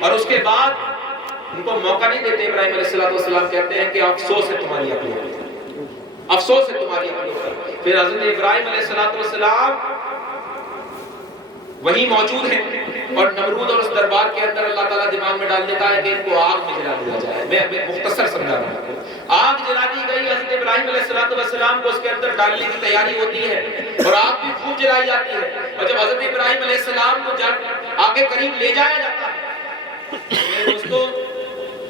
اور اس کے بعد ان کو موقع نہیں دیتے. ابراہیم علیہ السلام کہتے ہیں کہ افسوس ہے تمہاری عقل پر، افسوس ہے تمہاری عقل پر. پھر حضرت ابراہیم علیہ السلام وہی موجود ہیں اور نمرود اور اس دربار کے اندر اللہ تعالیٰ دماغ میں ڈال دیتا ہے کہ ان کو آگ میں جلا دیا جائے. میں مختصر سمجھا رہا ہوں. آگ جلا دی گئی. حضرت ابراہیم علیہ السلام کو اس کے اندر ڈالنے کی تیاری ہوتی ہے اور آگ بھی خوب جلائی جاتی ہے. اور جب حضرت ابراہیم علیہ السلام کو جب آگے قریب لے جایا جاتا ہے، میرے دوستو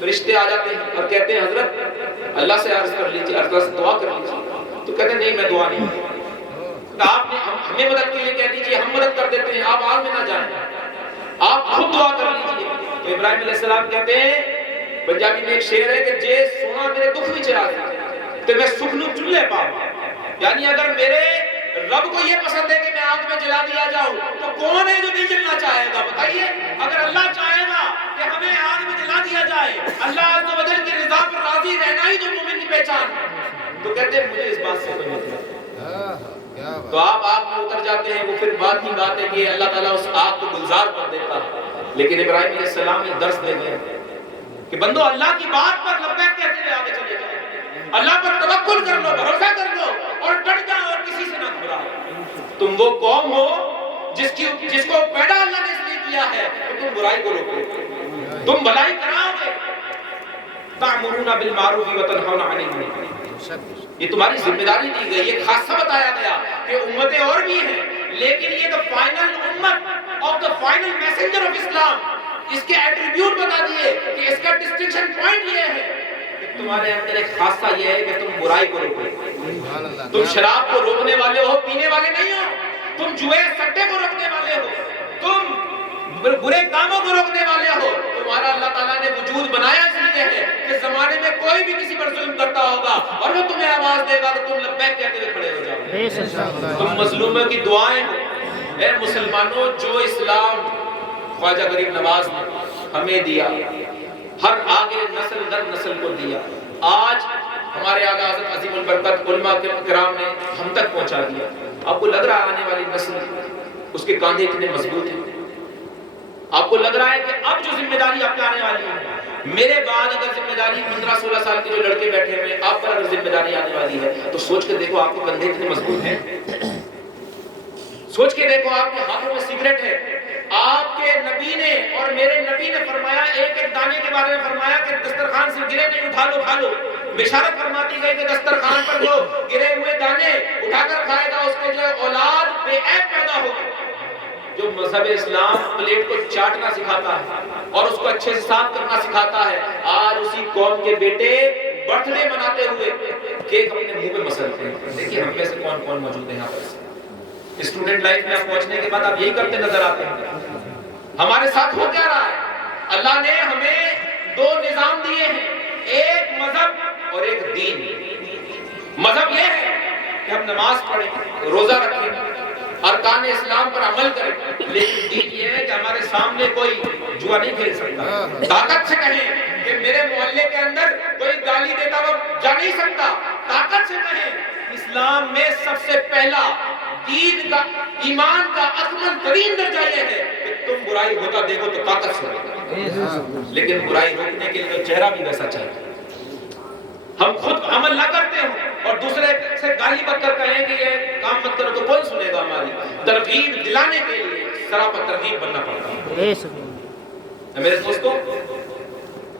فرشتے آ جاتے ہیں اور کہتے ہیں حضرت اللہ سے عرض کر لیجیے، اللہ سے دعا کر لیجیے. تو کہتے ہیں نہیں، میں دعا نہیں کروں. آپ نے ہمیں مدد کے لیے کہہ دیجیے، ہم مدد کر دیتے ہیں، آپ آگ میں نہ جائیں، آپ خود دعا کر لیجیے. تو ابراہیم علیہ السلام کہتے ہیں، پنجابی میں ایک شعر ہے کہ جے سونا میرے دکھ بھی چلا دے تو میں سکھ نو چلے پاؤں. یعنی اگر میرے رب کو یہ پسند ہے کہ میں آگ میں جلا دیا جاؤں تو کون ہے جو نہیں جلنا چاہے گا؟ بتائیے. اگر اللہ چاہے گا کہ ہمیں آگ میں جلا دیا جائے، اللہ عز و جل کی رضا پر راضی رہنا ہی جو مومن کی پہچان ہے، تو کہتے ہیں مجھے اس بات سے کوئی مطلب. تو آپ آگ میں اتر جاتے ہیں. وہ پھر بات کی بات ہے کہ اللہ تعالیٰ اس آگ کو گلزار کر دیتا ہے. لیکن ابراہیم علیہ السلام نے درس دے دیا کہ بندو اللہ کی بات پر لبیک کہتے ہوئے آگے چلے جاؤ، اللہ پر توکل کر لو، بھروسہ کر لو اور ڈٹ جاؤ اور کسی سے نہ گھبراؤ. تم وہ قوم ہو جس کو پیدا اللہ نے اس لیے کیا ہے کہ تم برائی کو روکو، تم بھلائی کراؤ گے. تأمرون بالمعروف وتنہون عن المنکر، یہ تمہاری ذمہ داری دی گئی. ایک خاصہ بتایا گیا کہ امتیں اور بھی ہیں، لیکن یہ the final امت of the final messenger of Islam، اس کے ایٹریبیوٹ بتا دیے کہ اس کا ڈسٹنکشن پوائنٹ یہ ہے کہ تمہارے اندر ایک خاصہ یہ ہے کہ تم برائی کو روکو. تم شراب کو روکنے والے ہو، پینے والے نہیں ہو. تم جوئے سٹے کو روکنے والے ہو، تم برے کاموں کو روکنے والے ہو. تمہارا اللہ تعالیٰ نے وجود بنایا اس لیے ہے کہ زمانے میں کوئی بھی کسی پر ظلم کرتا ہوگا اور وہ تمہیں آواز دے گا تو تم لبیک کہتے ہوئے کھڑے ہو جاؤ. تم مظلوموں کی دعائیں ہو. اے مسلمانوں، جو اسلام خواجہ غریب نواز نے ہمیں دیا، ہر آگے نسل در نسل کو دیا، آج ہمارے آقا حضرت عظیم البرکت علماء کرام نے ہم تک پہنچا دیا. آپ کو لگ رہا ہے آنے والی نسل اس کے کاندھے اتنے مضبوط ہیں؟ آپ کو لگ رہا ہے کہ اب جو ذمہ داری آپ پہ آنے والی ہے، میرے بعد اگر ذمہ داری 15-16 سال کے جو لڑکے بیٹھے ہوئے آپ پر اگر ذمہ داری آنے والی ہے تو سوچ کے دیکھو آپ کے کندھے اتنے مضبوط ہیں. سوچ کے دیکھو آپ کے ہاتھوں میں سگریٹ ہے. آپ کے نبی نے اور میرے نبی نے فرمایا، ایک ایک دانے کے بارے میں فرمایا کہ دسترخوان سے گرے نہیں، اٹھا لو کھا لو. بشارت فرماتی گئی کہ دسترخوان پر جو گرے ہوئے دانے اٹھا کر کھائے گا اس کے جو اولاد بے عیب پیدا ہوگی. جو مذہب اسلام پلیٹ کو چاٹنا سکھاتا ہے اور اس کو اچھے سے صاف کرنا سکھاتا ہے، آج اسی قوم کے بیٹے برتھ ڈے مناتے ہوئے کیک اپنے منہ پہ مسلتے ہیں. دیکھیے ہم میں سے کون کون موجود ہیں یہاں پر. اسٹوڈنٹ لائف میں آپ پہنچنے کے بعد آپ یہی کرتے نظر آتے ہیں. ہمارے ساتھ ہو کیا رہا ہے؟ اللہ نے ہمیں دو نظام دیے ہیں، ایک مذہب اور ایک دین. مذہب یہ ہے کہ ہم نماز پڑھیں، روزہ رکھیں، ارکان اسلام پر عمل کریں. لیکن دین یہ ہے کہ ہمارے سامنے کوئی جوا نہیں کھیل سکتا. طاقت سے کہیں کہ میرے محلے کے اندر کوئی گالی دیتا وہ جا نہیں سکتا. طاقت سے کہیں اسلام میں سب سے پہلا دین کا، ایمان کا اکمل ترین درجہ یہ ہے کہ تم برائی ہوتا دیکھو تو طاقت سے. لیکن برائی روکنے کے لیے چہرہ بھی ویسا چاہیے. ہم خود عمل نہ کرتے ہوں اور دوسرے سے گالی بک کر کہیں کہ یہ کام مت کرو تو کون سنے گا؟ ہماری ترغیب دلانے کے لیے سراپا ترغیب بننا پڑتا ہے. میرے دوستو،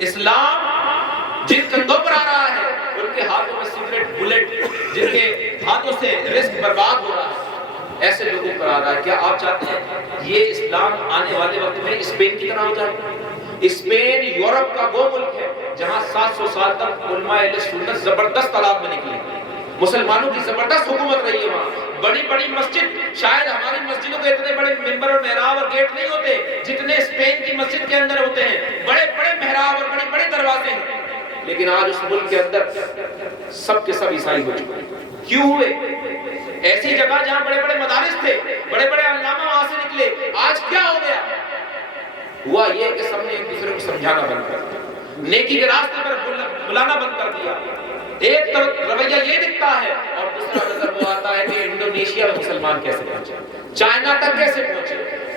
اسلام جن کندھوں پر آ رہا ہے ان کے ہاتھوں میں سگریٹ بلٹ، جن کے ہاتھوں سے رزق برباد ہو رہا ہے، ایسے لوگوں پر آ رہا ہے. کیا آپ چاہتے ہیں یہ اسلام آنے والے وقت میں اسپین کی طرح ہو جائے؟ اسپین یورپ کا وہ ملک ہے جہاں 700 سال تک علماء اہل سنت زبردست تعداد میں نکلی. مسلمانوں کی زبردست حکومت رہی ہے وہاں. بڑی بڑی مسجد، شاید ہماری مسجدوں کے اتنے بڑے ممبر اور محراب اور گیٹ نہیں ہوتے جتنے اسپین کی مسجد کے اندر ہوتے ہیں. بڑے بڑے محراب اور بڑے بڑے دروازے ہیں. لیکن آج اس ملک کے اندر سب کے سب عیسائی ہو چکے. کیوں ہوئے؟ ایسی جگہ جہاں بڑے بڑے مدارس تھے، بڑے بڑے علامہ وہاں سے نکلے. آج کیا ہو گیا؟ ہوا یہ کہ سب نے ایک دوسرے کو سمجھانا بند کر دیا، نیکی کے راستے پر بلانا بند کر دیا. ایک طرف رویہ یہ دکھتا ہے اور دوسرا نظر وہ آتا ہے کہ انڈونیشیا میں مسلمان کیسے پہنچے، چائنا تک کیسے پہنچے،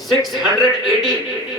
600 AD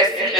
SC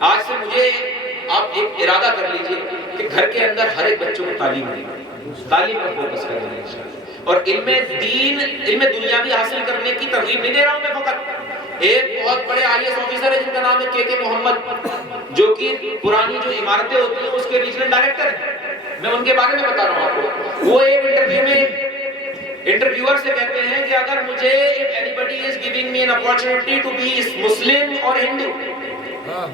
آج سے مجھے آپ ایک ارادہ کر لیجئے کہ گھر کے اندر ہر ایک بچوں کو تعلیم دیں، تعلیم پر فوکس کریں انشاءاللہ، اور علم دین، علم دنیاوی حاصل کرنے کی ترغیب نہیں دے رہا ہوں میں فقط۔ ایک بہت بڑے IAS آفیسر ہے جن کا نام ہے کے محمد، جو کہ پرانی جو عمارتیں ہوتی ہیں اس کے ریجنل ڈائریکٹر ہیں، میں ان کے بارے میں بتا رہا ہوں آپ کو۔ وہ ایک انٹرویو میں انٹرویور سے کہتے ہیں کہ اگر مجھے if anybody is giving me an opportunity to be Muslim اور ہندو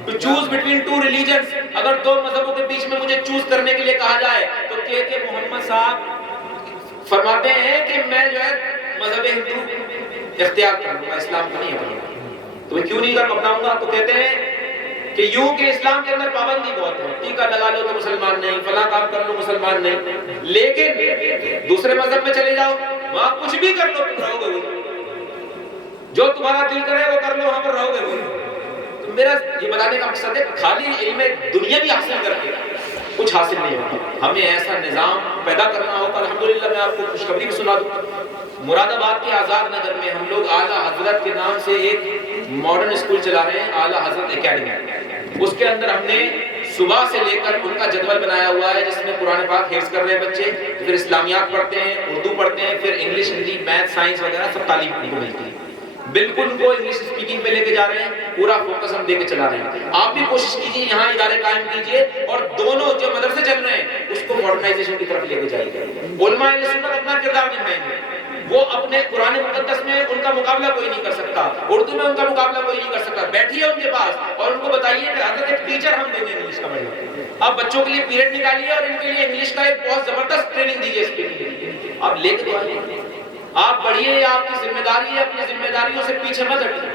to choose between two religions، اگر دو مذہبوں کے بیچ میں مجھے چوز کرنے کے لیے کہا جائے تو کے محمد صاحب فرماتے ہیں کہ میں جو ہے مذہب ہندو اختیار کروں گا، اسلام کو نہیں اپناؤں گا۔ تو میں کیوں نہیں اپناؤں گا؟ تو کہتے ہیں کہ یوں کہ اسلام کے اندر پابندی بہت ہے، ٹیکا لگا لو تو مسلمان نہیں، فلاں کام کر لو مسلمان نہیں، لیکن دوسرے مذہب میں چلے جاؤ وہاں کچھ بھی کر لو تم رہو گے وہی، جو تمہارا دل کرے وہ کر لو، وہاں پر رہو گے وہی۔ تو میرا یہ بتانے کا مقصد ہے خالی علم دنیا بھی حاصل کر کے کچھ حاصل نہیں ہوتا، ہمیں ایسا نظام پیدا کرنا ہوگا۔ الحمدللہ میں آپ کو خوشخبری بھی سنا دوں، مراد آباد کے آزاد نگر میں ہم لوگ اعلیٰ حضرت کے نام سے ایک ماڈرن اسکول چلا رہے ہیں، اعلیٰ حضرت اکیڈمی۔ اس کے اندر ہم نے صبح سے لے کر ان کا جدول بنایا ہوا ہے جس میں قرآن پاک حفظ کر رہے ہیں بچے، پھر اسلامیات پڑھتے ہیں، اردو پڑھتے ہیں، پھر انگلش، ہندی، میتھ، سائنس وغیرہ سب تعلیم ان کو ملتی ہے۔ بالکل ان کو انگلش اسپیکنگ پہ لے کے جا رہے ہیں، پورا فوکس ہم دے کے چلا رہے ہیں۔ آپ بھی کوشش کیجیے یہاں ادارے قائم کیجیے اور دونوں جو مدرسے چل رہے ہیں اس کو ماڈرنائزیشن کی طرف لے کے جائیے۔ علماء اہل سنت اپنا کردار نبھائیں گے، وہ اپنے قرآن مقدس میں ان کا مقابلہ کوئی نہیں کر سکتا، اردو میں ان کا مقابلہ کوئی نہیں کر سکتا۔ بیٹھیے ان کے پاس اور ان کو بتائیے کہ حضرت ایک ٹیچر ہم دیں گے انگلش کا بڑھیا، آپ بچوں کے لیے پیریڈ نکالیے اور ان کے لیے انگلش کا ایک بہت زبردست ٹریننگ دیجیے اسپیکنگ، آپ لے کے آئیے، آپ بڑھیے، آپ کی ذمہ داری ہے، اپنی ذمہ داریوں سے پیچھے مت ہٹیے۔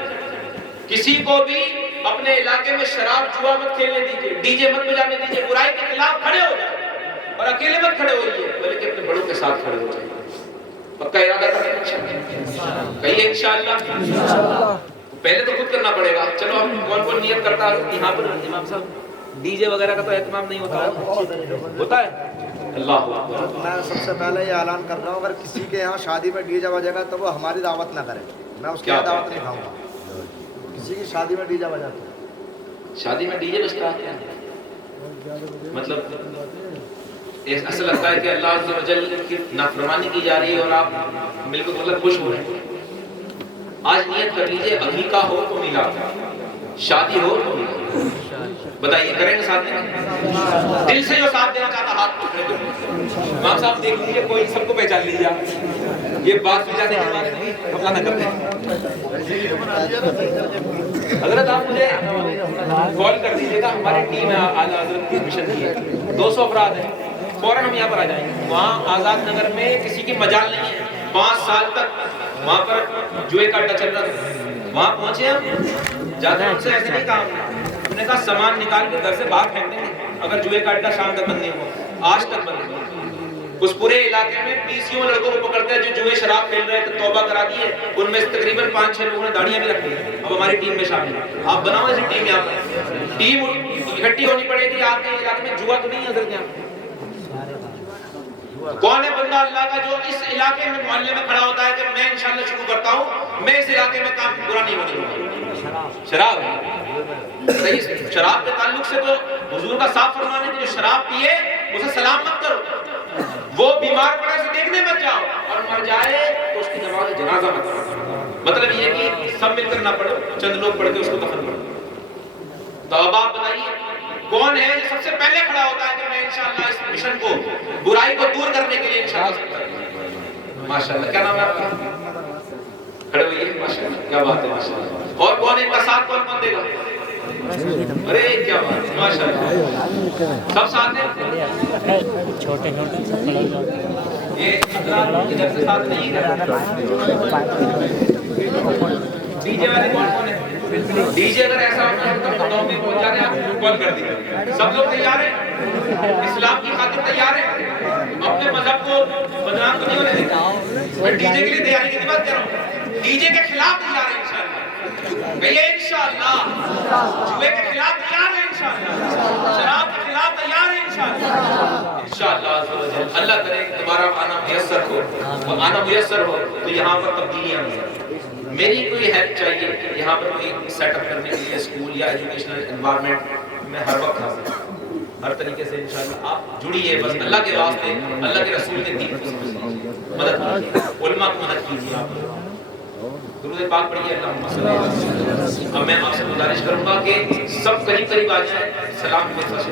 کسی کو بھی اپنے علاقے میں شراب جوا مت کھیلنے دیجیے، ڈی جے مت بجانے دیجیے، برائی کے خلاف کھڑے ہو جائیں اور اکیلے مت کھڑے ہوئیے بلکہ اپنے بڑوں کے ساتھ کھڑے ہو جائیں۔ پکا ارادہ کریں انشاءاللہ، کہیے انشاءاللہ۔ پہلے تو خود کرنا پڑے گا۔ چلو ہم کون کون نیت کرتا ہے یہاں پر؟ امام صاحب ڈی جے وغیرہ کا تو اہتمام نہیں ہوتا ہے؟ اللہ میں سب سے پہلے یہ اعلان کر رہا ہوں اگر کسی کے یہاں شادی میں ڈی جے بجے گا تو وہ ہماری دعوت نہ کرے، میں اس کی دعوت نہیں کھاؤں گا۔ کسی کی شادی میں ڈی جے بجاتے ہیں، شادی میں ڈی جے بجتا ہے، مطلب ایسا لگتا ہے کہ اللہ عز و جل کی نافرمانی کی جا رہی ہے اور آپ بالکل مطلب خوش ہو رہے ہیں۔ آج نیت کر لیجئے، عقیقہ ہو تو میلاد، شادی ہو تو میلاد، بتائیے کریں گے ساتھ دینا؟ دل سے جو ساتھ دینا چاہتا ہاتھ اٹھائے دو۔ امام صاحب دیکھ لیجئے، کوئی سب کو پہچان لیجئے آپ، یہ بات بھی جانے کے بعد نہیں حملہ نہ کرتے ہیں۔ حضرت آپ مجھے کال کر دیجئے گا، ہماری ٹیم ہے اعلیٰ حضرت کی مشن کی ہے، 200 افراد ہیں، فوراً ہم یہاں پر آ جائیں گے۔ وہاں آزاد نگر میں کسی کی مجال نہیں ہے، 5 سال تک وہاں پر جوئے کا اڈا چل رہا تھا، وہاں پہنچے ہم، جاتے ہیں ان سے ایسے نہیں کہا، انہوں نے کہا سامان نکال کے گھر سے باہر پھینک دیں گے اگر جوئے کا اڈا شام تک بند نہیں ہوا۔ آج تک بند نہیں ہوا۔ اس پورے علاقے میں 20 لڑکوں کو پکڑتے ہیں جو جوئے شراب کھیل رہے تھے، توبہ کرا دیے، ان میں سے تقریباً 5-6 لوگوں نے داڑیاں بھی رکھ لی، اب ہماری ٹیم میں شامل ہیں۔ آپ بناؤ ایسی ٹیم، یہاں پر ٹیم اکٹھی ہونی پڑے گی۔ آپ کے علاقے میں جوا تو نہیں ہے حضرت؟ یہاں کون ہے بندہ اللہ کا جو اس علاقے میں محلے میں کھڑا ہوتا ہے کہ میں انشاءاللہ شروع کرتا ہوں، میں اس علاقے میں کام برا نہیں ہونے دوں گا؟ شراب شراب کے تعلق سے تو حضور کا صاف فرمان ہے کہ جو شراب پیے اسے سلام مت کرو، وہ بیمار پڑے اسے دیکھنے مت جاؤ، اور مر جائے تو اس کی نماز جنازہ مت کرو۔ مطلب یہ کہ سب مل کر نہ پڑھو، چند لوگ پڑھ کے اس کو دفن کرو۔ تو اب آپ بتائیے کون ہے جو سب سے پہلے کھڑا ہوتا ہے کہ میں انشاءاللہ اس مشن کو، برائی کو دور کرنے کے لیے انشاءاللہ؟ ماشاءاللہ، کیا نام ہے آپ کا؟ کھڑے ہوئیے، ماشاءاللہ، کیا بات ہے، ماشاءاللہ۔ اور کون ہے ان کا ساتھ، کون کون دے گا؟ ارے کیا بات ہے، ماشاءاللہ، سب ساتھ ہیں؟ چھوٹے یہ ادھر سے ساتھ نہیں ہے؟ ڈی جے والے کون کون ہیں؟ ڈی جے اگر ایسا ہوتا ہے تو 9 میں پہنچ جانے، آپ کال کر دیجیے۔ سب لوگ تیار ہیں؟ اسلام کی خاطر تیار ہیں؟ اپنے مذہب کو بدنام تو نہیں ہونے دیتا؟ میں ڈی جے کے لیے تیاری کی بات کر رہا ہوں، ڈی جے کے خلاف تیار ہے انشاءاللہ، کہیے انشاءاللہ۔ جوئے کے خلاف تیار ہے انشاءاللہ، شراب کے خلاف تیار ہے انشاءاللہ، انشاءاللہ۔ اللہ کرے دوبارہ آنا میسر ہو، آنا میسر ہو تو یہاں پر تبدیلیاں ہوں۔ میری کوئی ہیلپ چاہیے یہاں پر کوئی سیٹ اپ کرنے کے لیے اسکول یا ایجوکیشنل انوائرمنٹ، میں ہر وقت حاضر ہوں، ہر طریقے سے انشاءاللہ آپ جڑیے، بس اللہ کے واسطے اللہ کے رسول کے دین کو سمجھیے، مدد کیجیے، علماء کی مدد کیجیے، آپ درود پاک پڑھیے اللہم صلی اللہ علیہ وسلم۔ اب میں آپ سے گزارش کروں گا کہ سب قریب قریب آ جائیں، سلام کے ساتھ